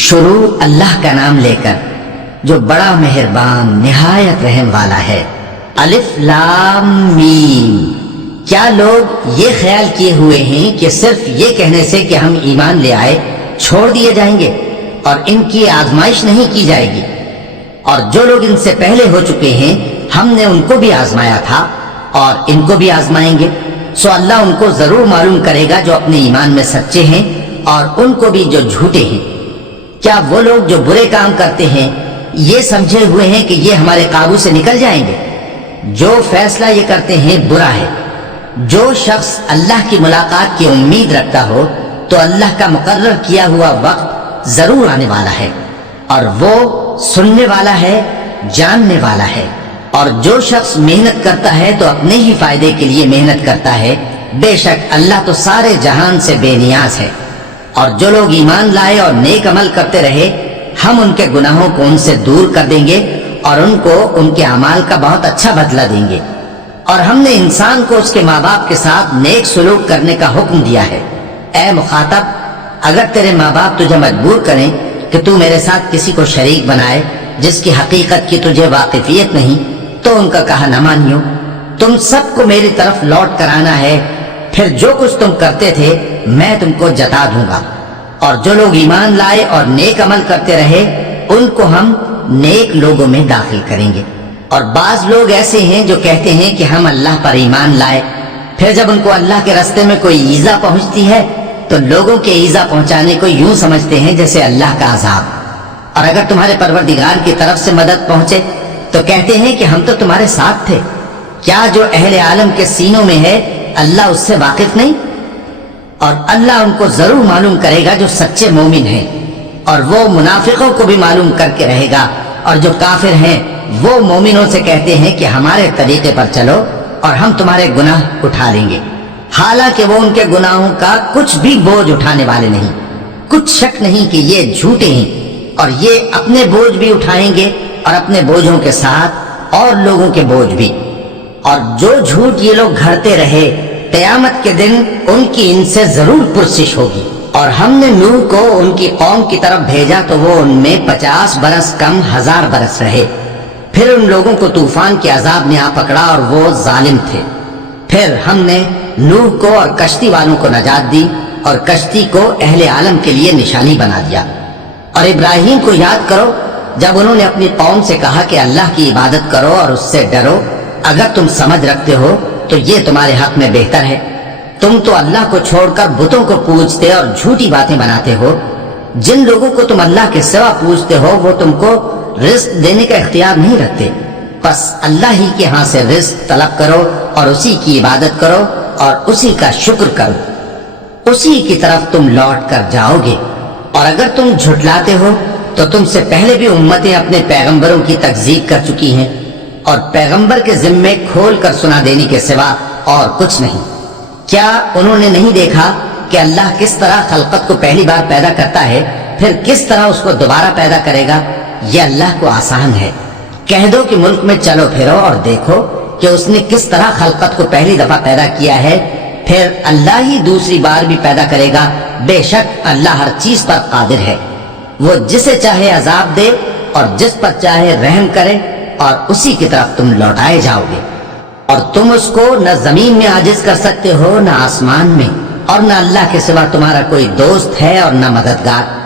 شروع اللہ کا نام لے کر جو بڑا مہربان نہایت رحم والا ہے۔ الف لام میم۔ کیا لوگ یہ خیال کیے ہوئے ہیں کہ صرف یہ کہنے سے کہ ہم ایمان لے آئے چھوڑ دیے جائیں گے اور ان کی آزمائش نہیں کی جائے گی؟ اور جو لوگ ان سے پہلے ہو چکے ہیں ہم نے ان کو بھی آزمایا تھا اور ان کو بھی آزمائیں گے، سو اللہ ان کو ضرور معلوم کرے گا جو اپنے ایمان میں سچے ہیں اور ان کو بھی جو جھوٹے ہیں۔ کیا وہ لوگ جو برے کام کرتے ہیں یہ سمجھے ہوئے ہیں کہ یہ ہمارے قابو سے نکل جائیں گے؟ جو فیصلہ یہ کرتے ہیں برا ہے۔ جو شخص اللہ کی ملاقات کی امید رکھتا ہو تو اللہ کا مقرر کیا ہوا وقت ضرور آنے والا ہے اور وہ سننے والا ہے، جاننے والا ہے۔ اور جو شخص محنت کرتا ہے تو اپنے ہی فائدے کے لیے محنت کرتا ہے، بے شک اللہ تو سارے جہان سے بے نیاز ہے۔ اور جو لوگ ایمان لائے اور نیک عمل کرتے رہے ہم ان کے گناہوں کو ان سے دور کر دیں گے اور ان کو ان کے اعمال کا بہت اچھا بدلہ دیں گے۔ اور ہم نے انسان کو اس کے ماں باپ کے ساتھ نیک سلوک کرنے کا حکم دیا ہے۔ اے مخاطب، اگر تیرے ماں باپ تجھے مجبور کریں کہ تو میرے ساتھ کسی کو شریک بنائے جس کی حقیقت کی تجھے واقفیت نہیں تو ان کا کہا نہ مانیو۔ تم سب کو میری طرف لوٹ کر آنا ہے، پھر جو کچھ تم کرتے تھے میں تم کو جتا دوں گا۔ اور جو لوگ ایمان لائے اور نیک عمل کرتے رہے ان کو ہم نیک لوگوں میں داخل کریں گے۔ اور بعض لوگ ایسے ہیں جو کہتے ہیں کہ ہم اللہ پر ایمان لائے، پھر جب ان کو اللہ کے راستے میں کوئی ایذا پہنچتی ہے تو لوگوں کے ایذا پہنچانے کو یوں سمجھتے ہیں جیسے اللہ کا عذاب۔ اور اگر تمہارے پروردگار کی طرف سے مدد پہنچے تو کہتے ہیں کہ ہم تو تمہارے ساتھ تھے۔ کیا جو اہل عالم کے سینوں میں ہے اللہ اس سے واقف نہیں؟ اور اللہ ان کو ضرور معلوم کرے گا جو سچے مومن ہیں، اور وہ منافقوں کو بھی معلوم کر کے رہے گا۔ اور جو کافر ہیں وہ مومنوں سے کہتے ہیں کہ ہمارے طریقے پر چلو اور ہم تمہارے گناہ اٹھا لیں گے، حالانکہ وہ ان کے گناہوں کا کچھ بھی بوجھ اٹھانے والے نہیں۔ کچھ شک نہیں کہ یہ جھوٹے ہیں اور یہ اپنے بوجھ بھی اٹھائیں گے اور اپنے بوجھوں کے ساتھ اور لوگوں کے بوجھ بھی۔ اور جو جھوٹ یہ لوگ گھڑتے رہے قیامت کے دن ان کی ان سے ضرور پرسش ہوگی۔ اور ہم نے نوح کو ان کی قوم کی طرف بھیجا تو وہ ان میں 50 برس کم 1000 برس رہے۔ پھر ان لوگوں کو طوفان کے عذاب نے آ پکڑا اور وہ ظالم تھے۔ پھر ہم نے نوح کو اور کشتی والوں کو نجات دی اور کشتی کو اہل عالم کے لیے نشانی بنا دیا۔ اور ابراہیم کو یاد کرو جب انہوں نے اپنی قوم سے کہا کہ اللہ کی عبادت کرو اور اس سے ڈرو، اگر تم سمجھ رکھتے ہو تو یہ تمہارے حق میں بہتر ہے۔ تم تو اللہ کو چھوڑ کر بتوں کو پوجتے اور جھوٹی باتیں بناتے ہو۔ جن لوگوں کو تم اللہ کے سوا پوجتے ہو وہ تم کو رزق دینے کا اختیار نہیں رکھتے، بس اللہ ہی کے ہاں سے رزق طلب کرو اور اسی کی عبادت کرو اور اسی کا شکر کرو، اسی کی طرف تم لوٹ کر جاؤ گے۔ اور اگر تم جھٹلاتے ہو تو تم سے پہلے بھی امتیں اپنے پیغمبروں کی تکذیب کر چکی ہیں، اور پیغمبر کے ذمے کھول کر سنا دینے کے سوا اور کچھ نہیں۔ کیا انہوں نے نہیں دیکھا کہ اللہ کس طرح خلقت کو پہلی بار پیدا کرتا ہے پھر کس طرح اس کو دوبارہ پیدا کرے گا؟ یہ اللہ کو آسان ہے۔ کہہ دو کہ ملک میں چلو پھرو اور دیکھو کہ اس نے کس طرح خلقت کو پہلی دفعہ پیدا کیا ہے، پھر اللہ ہی دوسری بار بھی پیدا کرے گا۔ بے شک اللہ ہر چیز پر قادر ہے۔ وہ جسے چاہے عذاب دے اور جس پر چاہے رحم کرے، اور اسی کی طرف تم لوٹائے جاؤ گے۔ اور تم اس کو نہ زمین میں عاجز کر سکتے ہو نہ آسمان میں، اور نہ اللہ کے سوا تمہارا کوئی دوست ہے اور نہ مددگار۔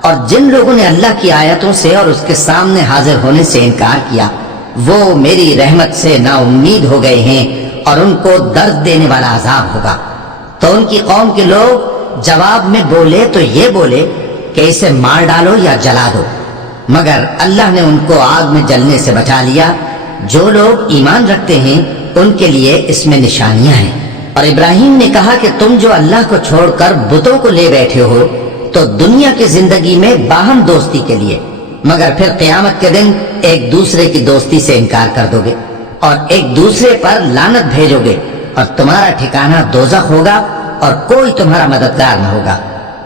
اور جن لوگوں نے اللہ کی آیتوں سے اور اس کے سامنے حاضر ہونے سے انکار کیا وہ میری رحمت سے نا امید ہو گئے ہیں اور ان کو درد دینے والا عذاب ہوگا۔ تو ان کی قوم کے لوگ جواب میں بولے تو یہ بولے کہ اسے مار ڈالو یا جلا دو، مگر اللہ نے ان کو آگ میں جلنے سے بچا لیا۔ جو لوگ ایمان رکھتے ہیں ان کے لیے اس میں نشانیاں ہیں۔ اور ابراہیم نے کہا کہ تم جو اللہ کو چھوڑ کر بتوں کو لے بیٹھے ہو تو دنیا کی زندگی میں باہم دوستی کے لیے، مگر پھر قیامت کے دن ایک دوسرے کی دوستی سے انکار کر دو گے اور ایک دوسرے پر لعنت بھیجو گے، اور تمہارا ٹھکانہ دوزخ ہوگا اور کوئی تمہارا مددگار نہ ہوگا۔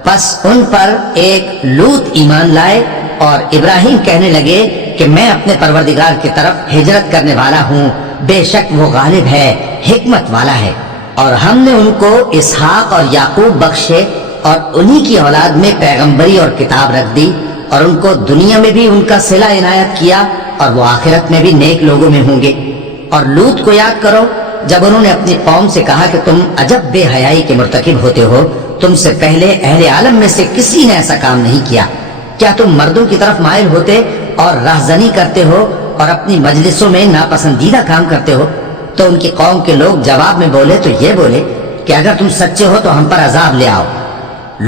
پس ان پر ایک لوط ایمان لائے اور ابراہیم کہنے لگے کہ میں اپنے پروردگار کی طرف ہجرت کرنے والا ہوں، بے شک وہ غالب ہے، حکمت والا ہے۔ اور ہم نے ان کو اسحاق اور یعقوب بخشے اور انہی کی اولاد میں پیغمبری اور کتاب رکھ دی اور ان کو دنیا میں بھی ان کا صلہ عنایت کیا اور وہ آخرت میں بھی نیک لوگوں میں ہوں گے۔ اور لوط کو یاد کرو جب انہوں نے اپنی قوم سے کہا کہ تم عجب بے حیائی کے مرتکب ہوتے ہو، تم سے پہلے اہل عالم میں سے کسی نے ایسا کام نہیں کیا، کیا تم مردوں کی طرف مائل ہوتے اور راہزنی کرتے ہو اور اپنی مجلسوں میں ناپسندیدہ کام کرتے ہو؟ تو ان کی قوم کے لوگ جواب میں بولے تو یہ بولے کہ اگر تم سچے ہو تو ہم پر عذاب لے آؤ۔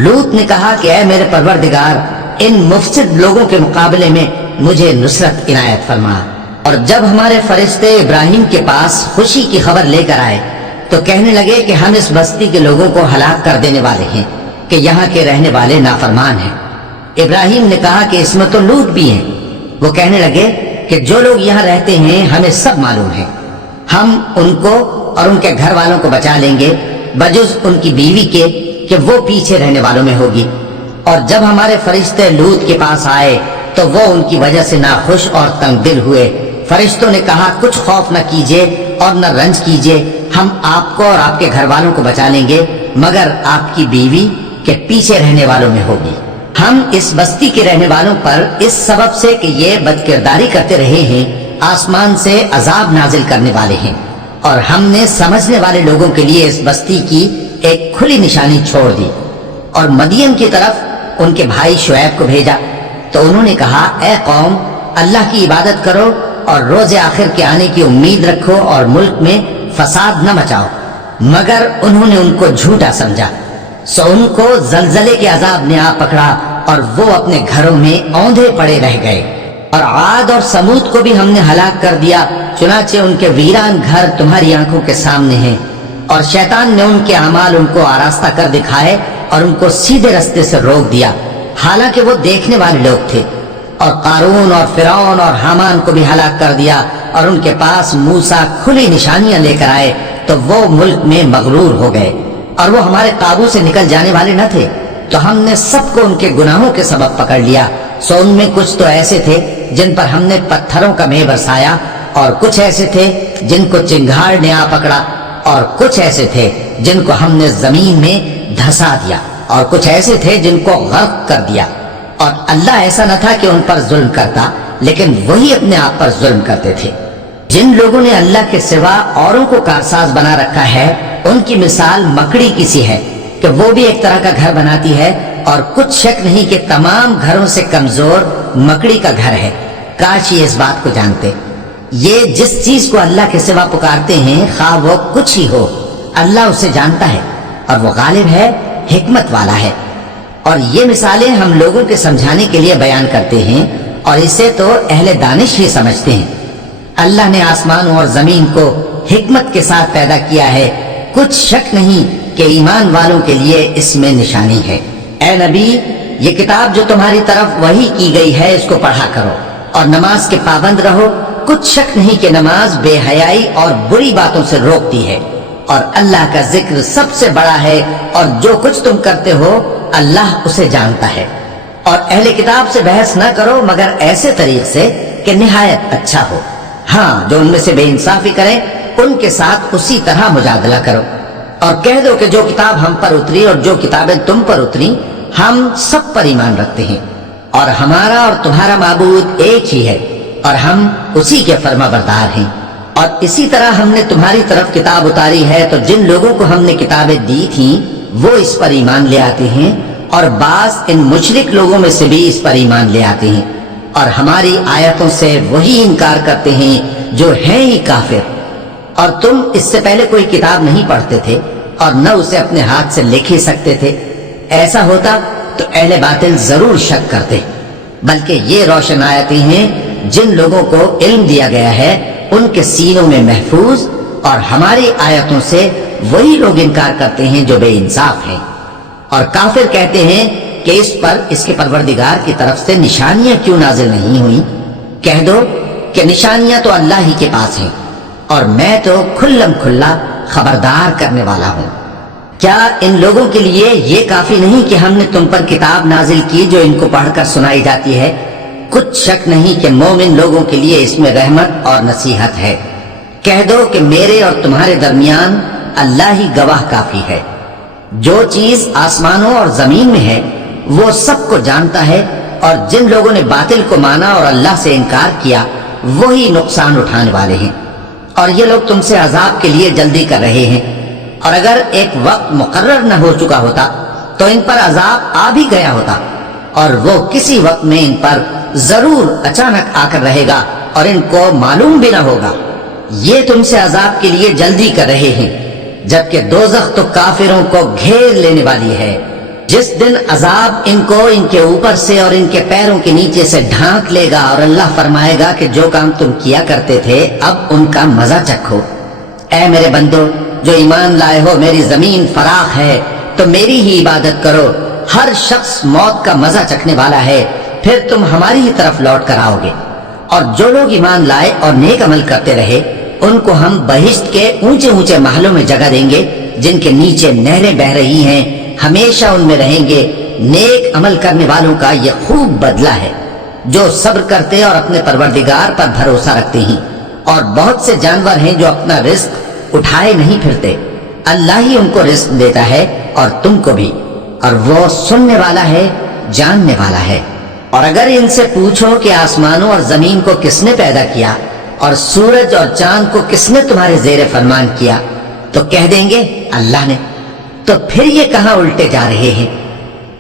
لوط نے کہا کہ اے میرے پروردگار، ان مفسد لوگوں کے مقابلے میں مجھے نصرت عنایت فرما۔ اور جب ہمارے فرشتے ابراہیم کے پاس خوشی کی خبر لے کر آئے تو کہنے لگے کہ ہم اس بستی کے لوگوں کو ہلاک کر دینے والے ہیں کہ یہاں کے رہنے والے نافرمان ہیں۔ ابراہیم نے کہا کہ اس میں تو لوط بھی ہیں۔ وہ کہنے لگے کہ جو لوگ یہاں رہتے ہیں ہمیں سب معلوم ہے، ہم ان کو اور ان کے گھر والوں کو بچا لیں گے بجز ان کی بیوی کے کہ وہ پیچھے رہنے والوں میں ہوگی۔ اور جب ہمارے فرشتے لوط کے پاس آئے تو وہ ان کی وجہ سے ناخوش اور تنگ دل ہوئے۔ فرشتوں نے کہا کچھ خوف نہ کیجیے اور نہ رنج کیجیے، ہم آپ کو اور آپ کے گھر والوں کو بچا لیں گے مگر آپ کی بیوی کے پیچھے رہنے والوں میں ہوگی۔ ہم اس بستی کے رہنے والوں پر اس سبب سے کہ یہ بدکرداری کرتے رہے ہیں آسمان سے عذاب نازل کرنے والے ہیں، اور ہم نے سمجھنے والے لوگوں کے لیے اس بستی کی ایک کھلی نشانی چھوڑ دی۔ اور مدین کی طرف ان کے بھائی شعیب کو بھیجا تو انہوں نے کہا اے قوم، اللہ کی عبادت کرو اور روز آخر کے آنے کی امید رکھو اور ملک میں فساد نہ مچاؤ، مگر انہوں نے ان کو جھوٹا سمجھا، سو ان کو زلزلے کے عذاب نے آ پکڑا اور وہ اپنے گھروں میں اوندھے پڑے رہ گئے۔ اور عاد اور سمود کو بھی ہم نے ہلاک کر دیا، چنانچہ ان کے ویران گھر تمہاری آنکھوں کے سامنے ہیں، اور شیطان نے ان کے اعمال ان کو آراستہ کر دکھائے اور ان کو سیدھے رستے سے روک دیا، حالانکہ وہ دیکھنے والے لوگ تھے۔ اور قارون اور فرعون اور حامان کو بھی ہلاک کر دیا، اور ان کے پاس موسیٰ کھلی نشانیاں لے کر آئے تو وہ ملک میں مغرور ہو گئے، اور وہ ہمارے قابو سے نکل جانے والے نہ تھے، تو ہم نے سب کو ان کے گناہوں کے سبب پکڑ لیا۔ سو ان میں کچھ تو ایسے تھے جن پر ہم نے پتھروں کا مے برسایا، اور کچھ ایسے تھے جن کو چنگھاڑ نے آ پکڑا، اور کچھ ایسے تھے جن کو ہم نے زمین میں دھسا دیا، اور کچھ ایسے تھے جن کو غرق کر دیا۔ اور اللہ ایسا نہ تھا کہ ان پر ظلم کرتا، لیکن وہی اپنے آپ پر ظلم کرتے تھے۔ جن لوگوں نے اللہ کے سوا اوروں کو کارساز بنا رکھا ہے، ان کی مثال مکڑی کی سی ہے کہ وہ بھی ایک طرح کا گھر بناتی ہے، اور کچھ شک نہیں کہ تمام گھروں سے کمزور مکڑی کا گھر ہے۔ کاش یہ اس بات کو جانتے۔ یہ جس چیز کو اللہ کے سوا پکارتے ہیں خواہ وہ کچھ ہی ہو، اللہ اسے جانتا ہے اور وہ غالب ہے، حکمت والا ہے۔ اور یہ مثالیں ہم لوگوں کے سمجھانے کے لیے بیان کرتے ہیں، اور اسے تو اہل دانش ہی سمجھتے ہیں۔ اللہ نے آسمانوں اور زمین کو حکمت کے ساتھ پیدا کیا ہے، کچھ شک نہیں کہ ایمان والوں کے لیے اس میں نشانی ہے۔ اے نبی، یہ کتاب جو تمہاری طرف وحی کی گئی ہے اس کو پڑھا کرو اور نماز کے پابند رہو، کچھ شک نہیں کہ نماز بے حیائی اور بری باتوں سے روکتی ہے، اور اللہ کا ذکر سب سے بڑا ہے، اور جو کچھ تم کرتے ہو اللہ اسے جانتا ہے۔ اور اہل کتاب سے بحث نہ کرو مگر ایسے طریق سے کہ نہایت اچھا ہو، ہاں جو ان میں سے بے انصافی کریں ان کے ساتھ اسی طرح مجادلہ کرو، اور کہہ دو کہ جو کتاب ہم پر اتری اور جو کتابیں تم پر اتری ہم سب پر ایمان رکھتے ہیں، اور ہمارا اور تمہارا معبود ایک ہی ہے، اور ہم اسی کے فرما بردار ہیں۔ اور اسی طرح ہم نے تمہاری طرف کتاب اتاری ہے تو جن لوگوں کو ہم نے کتابیں دی تھیں وہ اس پر ایمان لے آتے ہیں، اور بعض ان مشرک لوگوں میں سے بھی اس پر ایمان لے آتے ہیں، اور ہماری آیتوں سے وہی انکار کرتے ہیں جو ہیں ہی کافر۔ اور تم اس سے پہلے کوئی کتاب نہیں پڑھتے تھے اور نہ اسے اپنے ہاتھ سے لکھ ہی سکتے تھے، ایسا ہوتا تو اہل باطل ضرور شک کرتے، بلکہ یہ روشن آیتیں ہیں جن لوگوں کو علم دیا گیا ہے ان کے سینوں میں محفوظ، اور ہماری آیتوں سے وہی لوگ انکار کرتے ہیں جو بے انصاف ہیں۔ اور کافر کہتے ہیں کہ اس پر اس کے پروردگار کی طرف سے نشانیاں کیوں نازل نہیں ہوئی؟ کہہ دو کہ نشانیاں تو اللہ ہی کے پاس ہیں، اور میں تو کھلم کھلا خبردار کرنے والا ہوں۔ کیا ان لوگوں کے لیے یہ کافی نہیں کہ ہم نے تم پر کتاب نازل کی جو ان کو پڑھ کر سنائی جاتی ہے؟ کچھ شک نہیں کہ مومن لوگوں کے لیے اس میں رحمت اور نصیحت ہے۔ کہہ دو کہ میرے اور تمہارے درمیان اللہ ہی گواہ کافی ہے۔ جو چیز آسمانوں اور زمین میں ہے وہ سب کو جانتا ہے، اور جن لوگوں نے باطل کو مانا اور اللہ سے انکار کیا وہی نقصان اٹھانے والے ہیں۔ اور یہ لوگ تم سے عذاب کے لیے جلدی کر رہے ہیں، اور اگر ایک وقت مقرر نہ ہو چکا ہوتا تو ان پر عذاب آ بھی گیا ہوتا، اور وہ کسی وقت میں ان پر ضرور اچانک آ کر رہے گا اور ان کو معلوم بھی نہ ہوگا۔ یہ تم سے عذاب کے لیے جلدی کر رہے ہیں، جبکہ دوزخ تو کافروں کو گھیر لینے والی ہے۔ جس دن عذاب ان کو ان کے اوپر سے اور ان کے پیروں کے نیچے سے ڈھانک لے گا، اور اللہ فرمائے گا کہ جو کام تم کیا کرتے تھے اب ان کا مزہ چکھو۔ اے میرے بندو جو ایمان لائے ہو، میری زمین فراخ ہے تو میری ہی عبادت کرو۔ ہر شخص موت کا مزہ چکھنے والا ہے، پھر تم ہماری ہی طرف لوٹ کر آؤ گے۔ اور جو لوگ ایمان لائے اور نیک عمل کرتے رہے ان کو ہم بہشت کے اونچے اونچے محلوں میں جگہ دیں گے، جن کے نیچے نہریں بہہ رہی ہیں، ہمیشہ ان میں رہیں گے۔ نیک عمل کرنے والوں کا یہ خوب بدلہ ہے، جو صبر کرتے اور اپنے پروردگار پر بھروسہ رکھتے ہیں۔ اور بہت سے جانور ہیں جو اپنا رزق اٹھائے نہیں پھرتے، اللہ ہی ان کو رزق دیتا ہے اور تم کو بھی، اور وہ سننے والا ہے، جاننے والا ہے۔ اور اگر ان سے پوچھو کہ آسمانوں اور زمین کو کس نے پیدا کیا اور سورج اور چاند کو کس نے تمہارے زیر فرمان کیا، تو کہہ دیں گے اللہ نے۔ تو پھر یہ کہاں الٹے جا رہے ہیں؟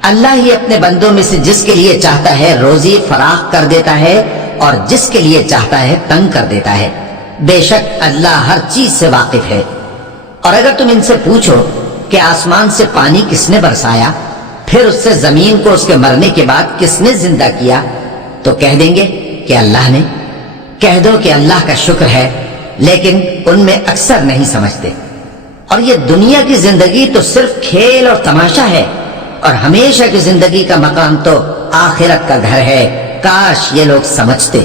اللہ ہی اپنے بندوں میں سے جس کے لیے چاہتا ہے روزی فراخ کر دیتا ہے، اور جس کے لیے چاہتا ہے تنگ کر دیتا ہے۔ بے شک اللہ ہر چیز سے واقف ہے۔ اور اگر تم ان سے پوچھو کہ آسمان سے پانی کس نے برسایا، پھر اس سے زمین کو اس کے مرنے کے بعد کس نے زندہ کیا، تو کہہ دیں گے کہ اللہ نے۔ کہہ دو کہ اللہ کا شکر ہے، لیکن ان میں اکثر نہیں سمجھتے۔ اور یہ دنیا کی زندگی تو صرف کھیل اور تماشا ہے، اور ہمیشہ کی زندگی کا مقام تو آخرت کا گھر ہے۔ کاش یہ لوگ سمجھتے۔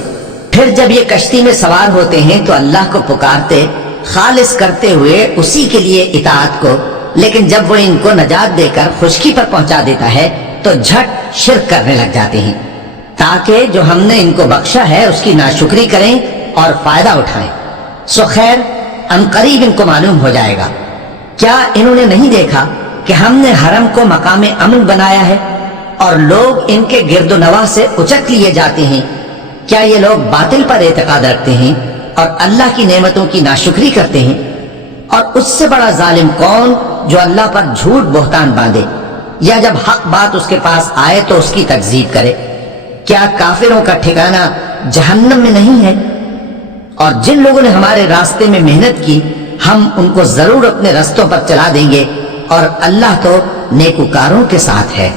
پھر جب یہ کشتی میں سوار ہوتے ہیں تو اللہ کو پکارتے، خالص کرتے ہوئے اسی کے لیے اطاعت کو، لیکن جب وہ ان کو نجات دے کر خشکی پر پہنچا دیتا ہے تو جھٹ شرک کرنے لگ جاتے ہیں، تاکہ جو ہم نے ان کو بخشا ہے اس کی ناشکری کریں اور فائدہ اٹھائیں۔ سو خیر عنقریب ان کو معلوم ہو جائے گا۔ کیا انہوں نے نہیں دیکھا کہ ہم نے حرم کو مقام امن بنایا ہے اور لوگ ان کے گرد و نواح سے اچک لیے جاتے ہیں؟ کیا یہ لوگ باطل پر اعتقاد رکھتے ہیں اور اللہ کی نعمتوں کی ناشکری کرتے ہیں؟ اور اس سے بڑا ظالم کون جو اللہ پر جھوٹ بہتان باندھے، یا جب حق بات اس کے پاس آئے تو اس کی تکذیب کرے؟ کیا کافروں کا ٹھکانہ جہنم میں نہیں ہے؟ اور جن لوگوں نے ہمارے راستے میں محنت کی ہم ان کو ضرور اپنے رستوں پر چلا دیں گے، اور اللہ تو نیکوکاروں کے ساتھ ہے۔